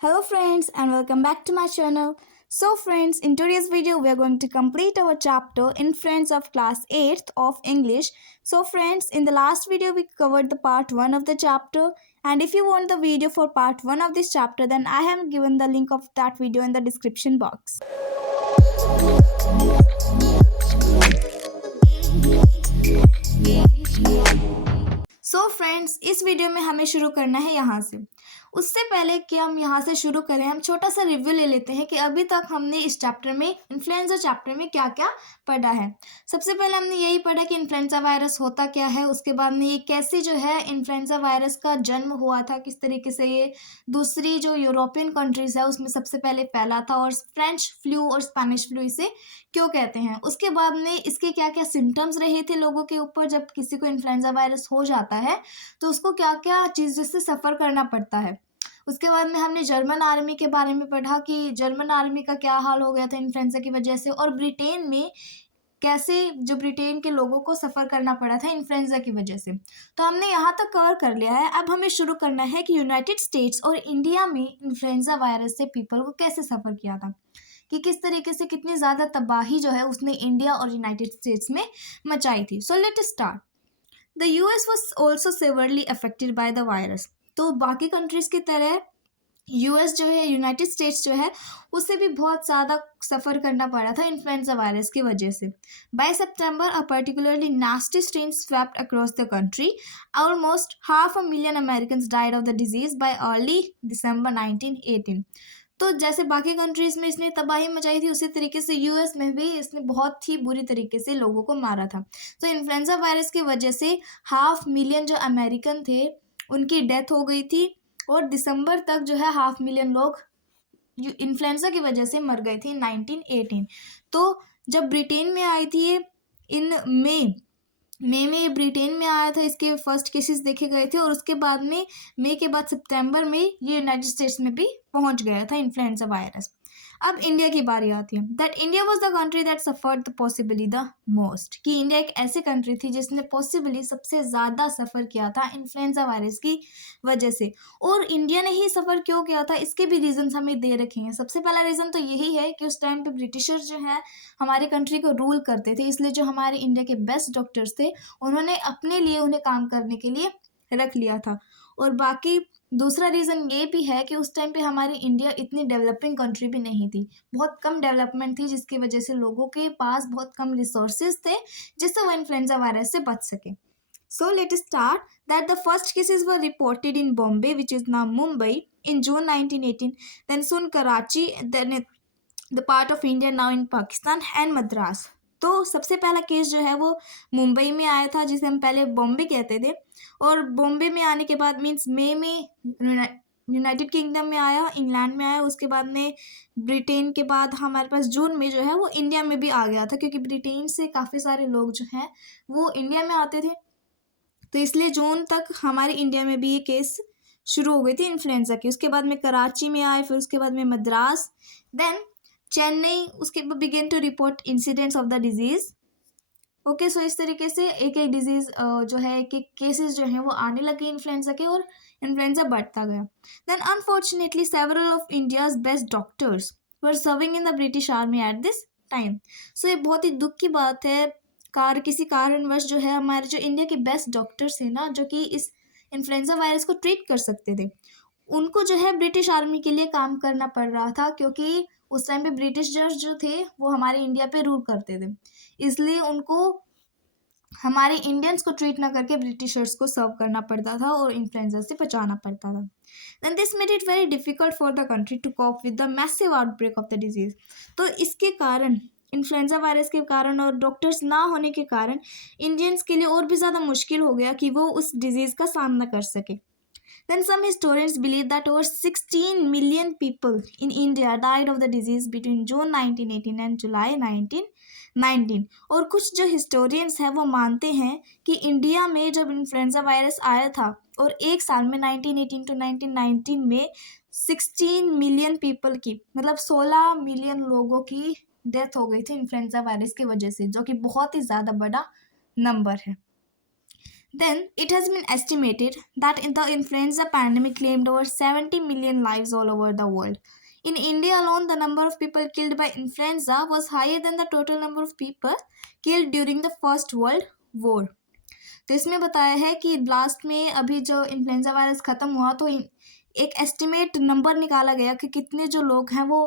Hello friends and welcome back to my channel. So friends, in today's video we are going to complete our chapter in Friends of class 8th of English. So friends, in the last video we covered the part 1 of the chapter, and if you want the video for part 1 of this chapter, then I have given the link of that video in the description box. So friends, इस video में हमें शुरू करना है यहाँ से। उससे पहले कि हम यहाँ से शुरू करें, हम छोटा सा रिव्यू ले लेते हैं कि अभी तक हमने इस चैप्टर में, इन्फ्लुएंजा चैप्टर में क्या क्या पढ़ा है। सबसे पहले हमने यही पढ़ा कि इन्फ्लुएंजा वायरस होता क्या है, उसके बाद में ये कैसे जो है इन्फ्लुएंजा वायरस का जन्म हुआ था, किस तरीके से ये दूसरी जो यूरोपियन कंट्रीज़ है उसमें सबसे पहले फैला था, और फ्रेंच फ्लू और स्पेनिश फ्लू इसे क्यों कहते हैं। उसके बाद में इसके क्या क्या सिम्टम्स रहे थे लोगों के ऊपर जब किसी को इन्फ्लुएंजा वायरस हो जाता है, तो उसको क्या क्या चीज़ से सफ़र करना पड़ता है। उसके बाद में हमने जर्मन आर्मी के बारे में पढ़ा कि जर्मन आर्मी का क्या हाल हो गया था इन्फ्लुएंजा की वजह से, और ब्रिटेन में कैसे जो ब्रिटेन के लोगों को सफ़र करना पड़ा था इन्फ्लुएंजा की वजह से। तो हमने यहाँ तक कवर कर लिया है। अब हमें शुरू करना है कि यूनाइटेड स्टेट्स और इंडिया में इन्फ्लुएंजा वायरस से पीपल को कैसे सफ़र किया था, कि किस तरीके से कितनी ज़्यादा तबाही जो है उसने इंडिया और यूनाइटेड स्टेट्स में मचाई थी। So let start. The US was also severally affected by the virus. तो बाकी कंट्रीज़ की तरह यूएस जो है, यूनाइटेड स्टेट्स जो है, उसे भी बहुत ज़्यादा सफ़र करना पड़ा था इन्फ्लुएंजा वायरस की वजह से। By September a particularly nasty strain swept across the country. Almost 500,000 Americans died of the disease by early December 1918। तो जैसे बाकी कंट्रीज़ में इसने तबाही मचाई थी, उसी तरीके से यूएस में भी इसने बहुत ही बुरी तरीके से लोगों को मारा था। तो इन्फ्लुएंजा वायरस की वजह से 500,000 जो अमेरिकन थे उनकी डेथ हो गई थी, और दिसंबर तक जो है 500,000 लोग इन्फ्लुएंजा की वजह से मर गए थे 1918। तो जब ब्रिटेन में आई थी ये इन मई में ये ब्रिटेन में आया था, इसके फर्स्ट केसेस देखे गए थे, और उसके बाद में मई के बाद सितंबर में ये यूनाइटेड स्टेट्स में भी पहुंच गया था इन्फ्लुएंजा वायरस। अब इंडिया की बारी आती है। That India was the country that suffered the possibly the most, कि इंडिया एक ऐसी कंट्री थी जिसने पॉसिबली सबसे ज़्यादा सफ़र किया था इन्फ्लुएंजा वायरस की वजह से। और इंडिया ने ही सफ़र क्यों किया था, इसके भी रीजंस हमें दे रखे हैं। सबसे पहला रीज़न तो यही है कि उस टाइम पे ब्रिटिशर्स जो है हमारी कंट्री को रूल करते थे, इसलिए जो हमारे इंडिया के बेस्ट डॉक्टर्स थे उन्होंने अपने लिए उन्हें काम करने के लिए रख लिया था। और बाकी दूसरा रीज़न ये भी है कि उस टाइम पे हमारी इंडिया इतनी डेवलपिंग कंट्री भी नहीं थी, बहुत कम डेवलपमेंट थी, जिसकी वजह से लोगों के पास बहुत कम रिसोर्सेज थे जिससे वो इन्फ्लुएंजा वायरस से बच सके। So let's start that the first cases were reported in Bombay, which is now Mumbai, in June 1918, then soon Karachi, then the part of India now in Pakistan, and Madras. तो सबसे पहला case जो है वो मुंबई में आया था, जिसे हम पहले बॉम्बे कहते थे, और बॉम्बे में आने के बाद मीन्स मई में यूनाइटेड किंगडम में आया, इंग्लैंड में आया, उसके बाद में ब्रिटेन के बाद हमारे पास जून में जो है वो इंडिया में भी आ गया था, क्योंकि ब्रिटेन से काफ़ी सारे लोग जो हैं वो इंडिया में आते थे, तो इसलिए जून तक हमारे इंडिया में भी ये केस शुरू हो गई थी इन्फ्लुएंजा की। उसके बाद में कराची में आए, फिर उसके बाद में मद्रास, देन चेन्नई, उसके बाद began to report incidents of the disease. Okay, so इस तरीके से एक एक डिजीज़ जो है, एक एक केसेस जो हैं वो आने लगे इन्फ्लुएंजा के, और इन्फ्लुएंजा बढ़ता गया। Then unfortunately several of India's best doctors were serving in the British army at this time. So ये बहुत ही दुख की बात है, किसी कारणवश जो है हमारे जो इंडिया के बेस्ट डॉक्टर्स थे ना, जो कि इस इन्फ्लुएंजा वायरस को ट्रीट कर सकते थे, उनको जो है ब्रिटिश आर्मी के लिए काम करना पड़ रहा था, क्योंकि उस टाइम पे ब्रिटिशर्स जो थे वो हमारे इंडिया पे रूल करते थे, इसलिए उनको हमारे इंडियंस को ट्रीट ना करके ब्रिटिशर्स को सर्व करना पड़ता था और इन्फ्लुएंजा से बचाना पड़ता था। Then this made it very difficult for the country to cope with the massive outbreak of the disease. तो इसके कारण, इन्फ्लुएंजा वायरस के कारण और डॉक्टर्स ना होने के कारण, इंडियंस के लिए और भी ज़्यादा मुश्किल हो गया कि वो उस डिजीज़ का सामना कर सके। Then some historians believe that over 16 million people in India died of the disease between June 1918 and July 1919। और कुछ जो हिस्टोरियंस हैं वो मानते हैं कि इंडिया में जब इन्फ्लुएंजा वायरस आया था, और एक साल में 1918 टू 1919 में 16 मिलियन पीपल की, मतलब 16 मिलियन लोगों की डेथ हो गई थी इन्फ्लुएंजा वायरस की वजह से, जो कि बहुत ही ज़्यादा बड़ा नंबर है। Then it has been estimated that in the influenza pandemic claimed over 70 million lives all over the world. In India alone, the number of people killed by influenza was higher than the total number of people killed during the First World War. तो इसमें बताया है कि last में अभी जो influenza virus ख़त्म हुआ तो एक एस्टिमेट नंबर निकाला गया कि कितने जो लोग हैं वो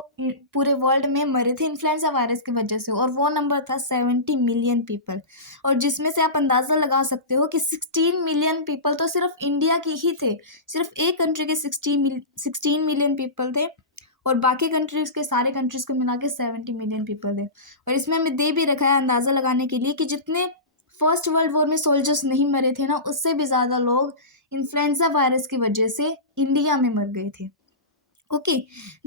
पूरे वर्ल्ड में मरे थे इन्फ्लुएंजा वायरस की वजह से, और वो नंबर था 70 मिलियन पीपल। और जिसमें से आप अंदाज़ा लगा सकते हो कि 16 मिलियन पीपल तो सिर्फ इंडिया के ही थे, सिर्फ एक कंट्री के 16 मिलियन पीपल थे, और बाकी कंट्रीज़ के सारे कंट्रीज़ को मिला के 70 मिलियन पीपल थे। और इसमें हमें दे भी रखा है अंदाज़ा लगाने के लिए कि जितने फर्स्ट वर्ल्ड वॉर में सोल्जर्स नहीं मरे थे ना, उससे भी ज़्यादा लोग इन्फ्लुएंजा वायरस की वजह से इंडिया में मर गए थे। Okay,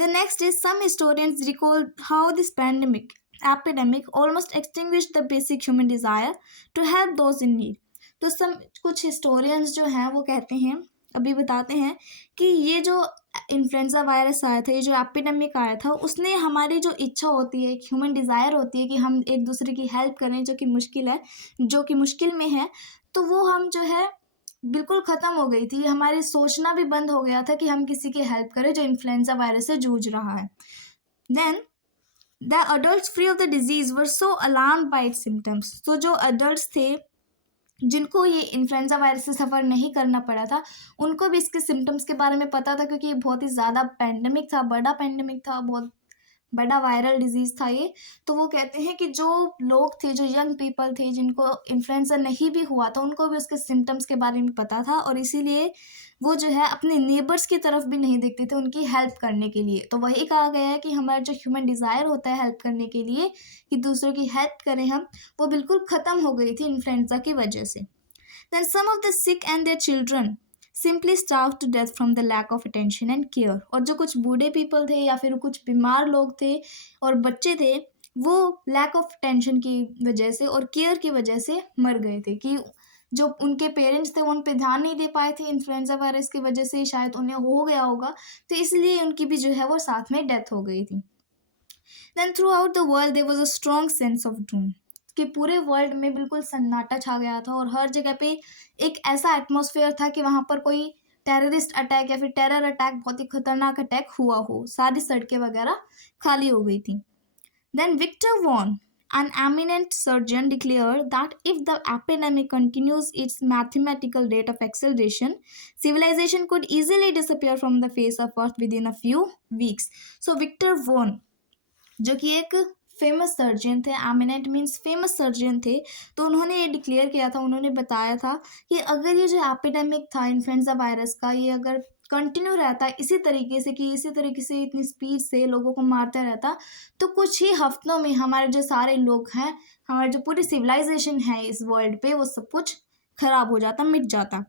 the next is some historians recall how this pandemic epidemic almost extinguished the basic human desire to help those in need. तो कुछ हिस्टोरियंस जो हैं वो कहते हैं, अभी बताते हैं कि ये जो इन्फ्लुएंजा वायरस आया था, ये जो एपिडेमिक आया था, उसने हमारी जो इच्छा होती है, एक ह्यूमन डिज़ायर होती है कि हम एक दूसरे की हेल्प करें जो कि मुश्किल में है, तो वो हम जो है बिल्कुल ख़त्म हो गई थी। हमारे सोचना भी बंद हो गया था कि हम किसी की हेल्प करें जो इन्फ्लुएंजा वायरस से जूझ रहा है। Then the adult free of the disease were so alarmed by its symptoms. तो जो अडल्ट थे जिनको ये इन्फ्लुएंजा वायरस से सफ़र नहीं करना पड़ा था, उनको भी इसके सिम्टम्स के बारे में पता था, क्योंकि ये बहुत ही ज़्यादा पैंडेमिक था, बड़ा पैंडेमिक था, बहुत बड़ा वायरल डिजीज़ था ये। तो वो कहते हैं कि जो लोग थे, जो यंग पीपल थे जिनको इन्फ्लुएंजा नहीं भी हुआ था, उनको भी उसके सिम्टम्स के बारे में पता था, और इसीलिए वो जो है अपने नेबर्स की तरफ भी नहीं देखते थे उनकी हेल्प करने के लिए। तो वही कहा गया है कि हमारा जो ह्यूमन डिज़ायर होता है हेल्प करने के लिए, कि दूसरों की हेल्प करें हम, वो बिल्कुल ख़त्म हो गई थी इन्फ्लुएंजा की वजह से। Then some of the sick and their children simply starved to death from the lack of attention and care। और जो कुछ बूढ़े पीपल थे या फिर कुछ बीमार लोग थे और बच्चे थे, वो लैक ऑफ अटेंशन की वजह से और केयर की वजह से मर गए थे, कि जो उनके पेरेंट्स थे उन पे ध्यान नहीं दे पाए थे इन्फ्लुएंजा वायरस की वजह से, शायद उन्हें हो गया होगा, तो इसलिए उनकी भी जो है वो साथ में डेथ हो गई थी। Then throughout the world there was a strong sense of doom, कि पूरे वर्ल्ड में बिल्कुल सन्नाटा छा गया था, और हर जगह पे एक ऐसा एटमॉस्फेयर था कि वहाँ पर कोई टेररिस्ट अटैक या फिर टेरर अटैक, बहुत ही खतरनाक अटैक हुआ हो, सारी सड़कें वगैरह खाली हो गई थी। Then Victor Vaughan, an eminent surgeon, declared that if the epidemic continues its mathematical rate of acceleration, civilization could easily disappear from the face of earth within a few weeks। So Victor Vaughan जो कि एक famous surgeon थे, eminent means famous surgeon थे, तो उन्होंने ये declare किया था, उन्होंने बताया था कि अगर ये जो एपिडेमिक था इन्फ्लुएंजा वायरस का, ये अगर कंटिन्यू रहता है इसी तरीके से इतनी स्पीड से लोगों को मारता रहता, तो कुछ ही हफ्तों में हमारे जो सारे लोग हैं, हमारे जो पूरी सिविलाइजेशन है इस वर्ल्ड पे, वो सब कुछ खराब हो जाता, मिट जाता।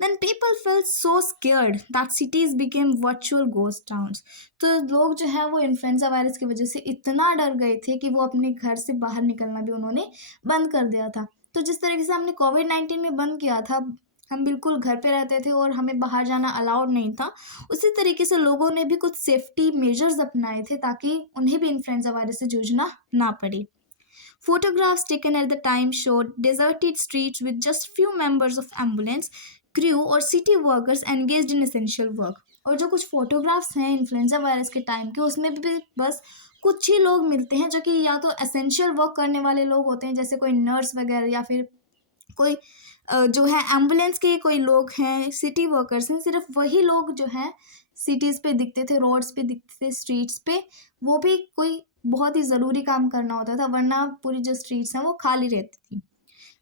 Then people felt so scared that cities became virtual ghost towns। तो लोग जो है वो इन्फ्लुएंजा वायरस की वजह से इतना डर गए थे कि वो अपने घर से बाहर निकलना भी उन्होंने बंद कर दिया था। तो जिस तरीके से हमने कोविड-19 में बंद किया था, हम बिल्कुल घर पे रहते थे और हमें बाहर जाना अलाउड नहीं था, उसी तरीके से लोगों ने भी कुछ सेफ्टी मेजर्स अपनाए थे ताकि उन्हें भी इन्फ्लुएंजा वायरस से जूझना ना पड़े। Photographs taken at the time showed deserted streets with just few members of ambulance crew और city workers engaged in essential work। और जो कुछ फोटोग्राफ्स हैं इन्फ्लुएंजा वायरस के टाइम के, उसमें भी बस कुछ ही लोग मिलते हैं जो कि या तो एसेंशियल वर्क करने वाले लोग होते हैं, जैसे कोई नर्स वगैरह, या फिर कोई जो है एम्बुलेंस के कोई लोग हैं, सिटी वर्कर्स हैं, सिर्फ वही लोग जो हैं सिटीज़ पे दिखते थे, रोड्स पे दिखते थे, स्ट्रीट्स पे, वो भी कोई बहुत ही ज़रूरी काम करना होता था, वरना पूरी जो स्ट्रीट्स हैं वो खाली रहती थी।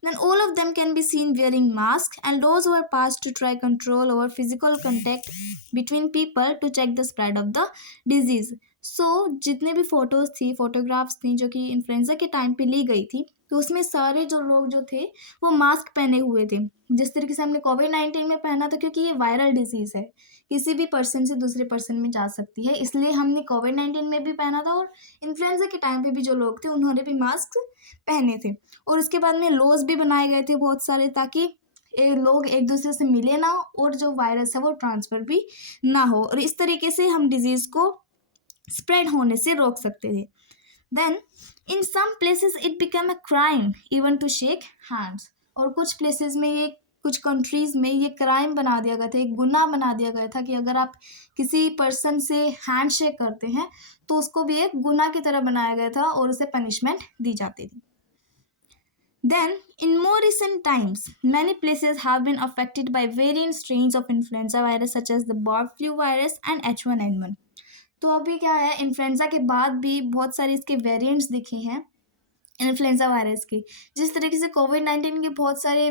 Then all of them can be seen wearing masks, and those were passed to try control over physical contact between people to check the spread of the disease। So जितने भी फोटोग्राफ्स थी जो कि इन्फ्लुएंजा के time पे ली गई थी, तो उसमें सारे जो लोग जो थे वो मास्क पहने हुए थे, जिस तरीके से हमने कोविड-19 में पहना था, क्योंकि ये वायरल डिजीज़ है, किसी भी पर्सन से दूसरे पर्सन में जा सकती है, इसलिए हमने कोविड-19 में भी पहना था, और इन्फ्लुएंजा के टाइम पे भी जो लोग थे उन्होंने भी मास्क पहने थे। और उसके बाद में लॉज भी बनाए गए थे बहुत सारे, ताकि लोग एक दूसरे से मिले ना, और जो वायरस है वो ट्रांसफ़र भी ना हो, और इस तरीके से हम डिजीज़ को स्प्रेड होने से रोक सकते थे। Then in some places it become a crime even to shake hands. और कुछ प्लेसेस में ये कुछ कंट्रीज़ में ये क्राइम बना दिया गया था, एक गुनाह बना दिया गया था कि अगर आप किसी पर्सन से हैंडशेक करते हैं तो उसको भी एक गुनाह की तरह बनाया गया था और उसे पनिशमेंट दी जाती थी। Then, in more recent times, many places have been affected by variant strains of influenza virus such as the bird flu virus and H1N1. तो अभी क्या है, इन्फ्लुएंजा के बाद भी बहुत सारे इसके वेरिएंट्स दिखे हैं इन्फ्लुएंजा वायरस के। जिस तरीके से कोविड-19 के बहुत सारे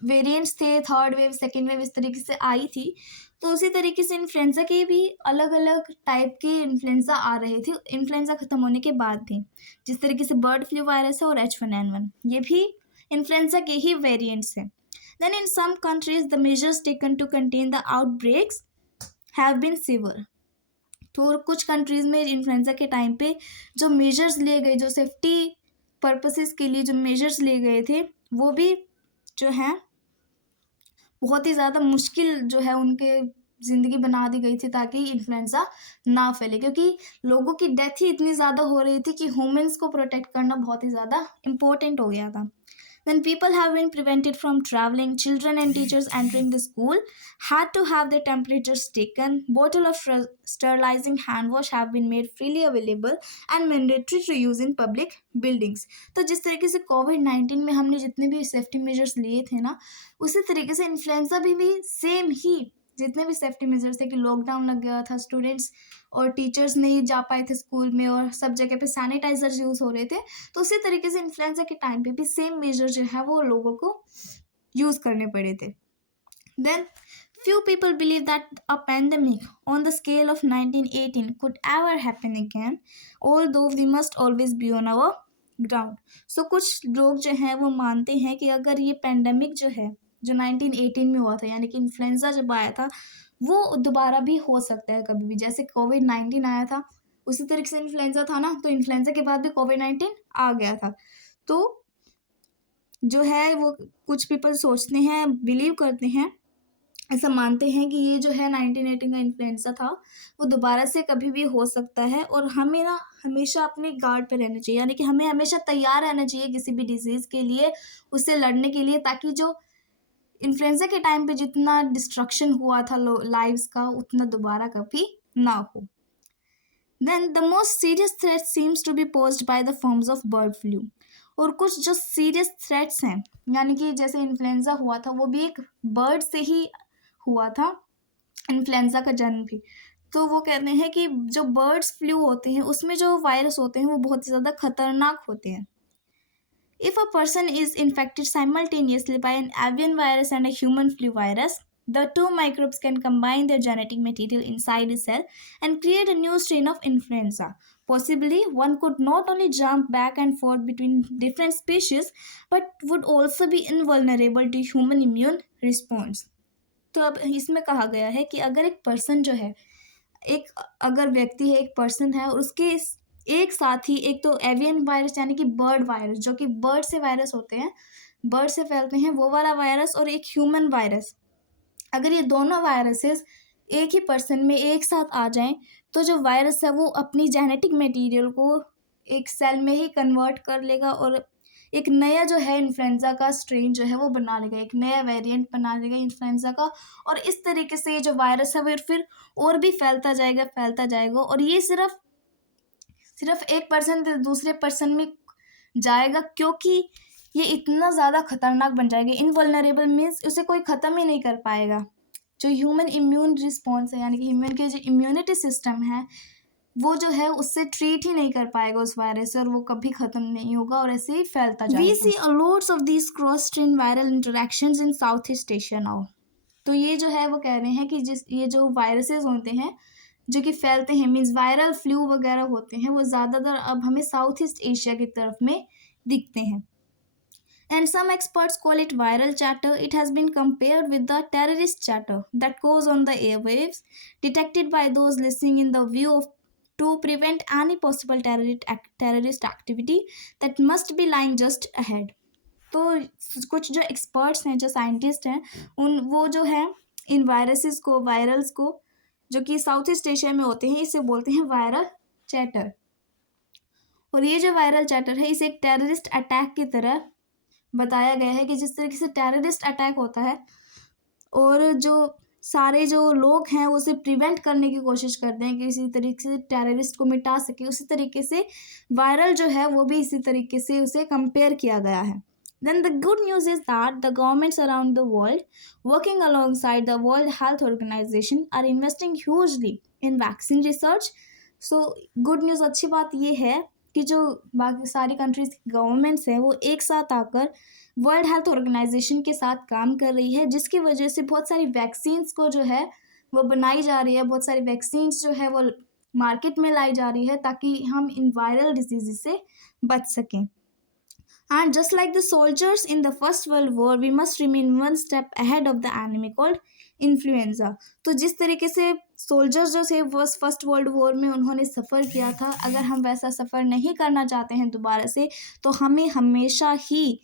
वेरिएंट्स थे, थर्ड वेव, सेकेंड वेव इस तरीके से आई थी, तो उसी तरीके से इन्फ्लुएंजा के भी अलग अलग टाइप के इन्फ्लुएंजा आ रहे थे इन्फ्लुएंजा ख़त्म होने के बाद भी। जिस तरीके से बर्ड फ्लू वायरस है और H1N1, ये भी इन्फ्लुएंजा के ही वेरिएंट्स हैं। Then in some countries the measures taken to contain the outbreaks have been severe. तो कुछ कंट्रीज़ में इन्फ्लुएंजा के टाइम पे जो मेजर्स लिए गए, जो सेफ्टी पर्पसेस के लिए जो मेजर्स लिए गए थे, वो भी जो हैं बहुत ही ज़्यादा मुश्किल जो है उनके ज़िंदगी बना दी गई थी ताकि इन्फ्लुएंजा ना फैले, क्योंकि लोगों की डेथ ही इतनी ज़्यादा हो रही थी कि ह्यूमन्स को प्रोटेक्ट करना बहुत ही ज़्यादा इम्पोर्टेंट हो गया था। Then people have been prevented from traveling. Children and teachers entering the school had to have their temperatures taken. Bottle of sterilizing hand wash have been made freely available and mandatory to use in public buildings. तो जिस तरीके से कोविड-19 में हमने जितने भी safety measures लिए थे ना, उसी तरीके से इन्फ्लुएंजा भी सेम ही जितने भी सेफ्टी मेजर्स थे कि लॉकडाउन लग गया था, स्टूडेंट्स और टीचर्स नहीं जा पाए थे स्कूल में और सब जगह पे सैनिटाइजर्स यूज़ हो रहे थे, तो उसी तरीके से इन्फ्लुएंजा के टाइम पे भी सेम मेजर जो है वो लोगों को यूज़ करने पड़े थे। Then few people believe that a pandemic on the scale of 1918 could ever happen again, although we must always be on our ground. So कुछ लोग जो हैं वो मानते हैं कि अगर ये पेंडेमिक जो है जो 1918 में हुआ था, यानी कि इन्फ्लुएंजा जब आया था, वो दोबारा भी हो सकता है कभी भी। जैसे कोविड-19 आया था उसी तरीके से इन्फ्लुएंजा था ना, तो इन्फ्लुएंजा के बाद भी कोविड-19 आ गया था। तो जो है वो कुछ पीपल सोचते हैं, बिलीव करते हैं, ऐसा मानते हैं कि ये जो है 1918 का इन्फ्लुएंजा था वो दोबारा से कभी भी हो सकता है और हमें ना हमेशा अपने गार्ड पे रहना चाहिए, यानी कि हमें हमेशा तैयार रहना चाहिए किसी भी डिजीज़ के लिए, उससे लड़ने के लिए, ताकि जो इन्फ्लुएंजा के टाइम पे जितना डिस्ट्रक्शन हुआ था लाइव्स का, उतना दोबारा कभी ना हो। Then the most serious threat seems to be posed by the forms of bird flu. और कुछ जो सीरियस थ्रेट्स हैं, यानी कि जैसे इन्फ्लुएंजा हुआ था वो भी एक बर्ड से ही हुआ था, इन्फ्लुएंजा का जन्म भी। तो वो कहते हैं कि जो बर्ड्स फ्लू होते हैं उसमें जो वायरस होते हैं वो बहुत ही ज़्यादा खतरनाक होते हैं। If a person is infected simultaneously by an avian virus and a human flu virus, the two microbes can combine their genetic material inside a cell and create a new strain of influenza. Possibly, one could not only jump back and forth between different species, but would also be invulnerable to human immune response. तो अब इसमें कहा गया है कि अगर एक person जो है, अगर व्यक्ति है, एक पर्सन है और उसके एक साथ ही एक तो एवियन वायरस यानी कि बर्ड वायरस, जो कि बर्ड से वायरस होते हैं, बर्ड से फैलते हैं, वो वाला वायरस, और एक ह्यूमन वायरस, अगर ये दोनों वायरसेस एक ही पर्सन में एक साथ आ जाएं तो जो वायरस है वो अपनी जेनेटिक मटेरियल को एक सेल में ही कन्वर्ट कर लेगा और एक नया जो है इन्फ्लुएंजा का स्ट्रेन जो है वो बना लेगा, एक नया वेरिएंट बना लेगा इन्फ्लुएंजा का, और इस तरीके से ये जो वायरस है वो फिर और भी फैलता जाएगा और ये सिर्फ एक पर्सन से दूसरे पर्सन में जाएगा, क्योंकि ये इतना ज़्यादा खतरनाक बन जाएगा। इनवल्नरेबल मीन्स उसे कोई ख़त्म ही नहीं कर पाएगा। जो ह्यूमन इम्यून रिस्पॉन्स है, यानी कि ह्यूमन के जो इम्यूनिटी सिस्टम है, वो जो है उससे ट्रीट ही नहीं कर पाएगा उस वायरस से, और वो कभी ख़त्म नहीं होगा और ऐसे ही फैलता जाएगा। We see a lots of these cross strain viral interactions in south east Asia now. तो ये जो है वो कह रहे हैं कि ये जो वायरसेस होते हैं जो कि फैलते हैं, मीन्स वायरल फ्लू वगैरह होते हैं, वो ज़्यादातर अब हमें साउथ ईस्ट एशिया की तरफ में दिखते हैं। And some experts call it viral chatter. It has been compared with the terrorist chatter that goes on the airwaves, detected by those listening in the view of to prevent any possible terrorist activity that must be lying just ahead. तो कुछ जो experts हैं, जो scientist हैं, वो जो है इन virals को जो कि साउथ ईस्ट एशिया में होते हैं, इसे बोलते हैं वायरल चैटर। और ये जो वायरल चैटर है इसे एक टेररिस्ट अटैक की तरह बताया गया है कि जिस तरीके से टेररिस्ट अटैक होता है और जो सारे जो लोग हैं वो उसे प्रिवेंट करने की कोशिश करते हैं कि इसी तरीके से टेररिस्ट को मिटा सके, उसी तरीके से वायरल जो है वो भी इसी तरीके से उसे कंपेयर किया गया है. Then the good news is that the governments around the world, working alongside the World Health Organization, are investing hugely in vaccine research. So good news, अच्छी बात ये है कि जो बाकी सारी कंट्रीज की गवर्नमेंट्स हैं वो एक साथ आकर वर्ल्ड हेल्थ ऑर्गेनाइजेशन के साथ काम कर रही है, जिसकी वजह से बहुत सारी वैक्सीन्स को जो है वो बनाई जा रही है, बहुत सारी वैक्सीन्स जो है वो मार्केट में लाई जा रही है ताकि हम इन वायरल डिजीज से बच सकें. And just like the soldiers in the First World War, we must remain one step ahead of the enemy called influenza. तो जिस तरीके से सोल्जर्स जो थे वो फर्स्ट वर्ल्ड वॉर में उन्होंने सफ़र किया था, अगर हम वैसा सफ़र नहीं करना चाहते हैं दोबारा से, तो हमें हमेशा ही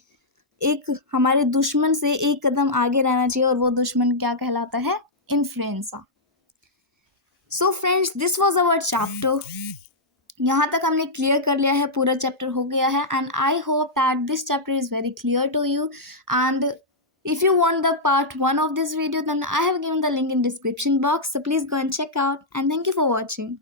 एक हमारे दुश्मन से एक कदम आगे रहना चाहिए, और वो दुश्मन क्या कहलाता है? Influenza. So friends, this was our chapter. यहाँ तक हमने क्लियर कर लिया है, पूरा चैप्टर हो गया है. And I hope that this chapter is very clear to you. And if you want the part 1 of this video, then I have given the link in description box, so please go and check out, and thank you for watching.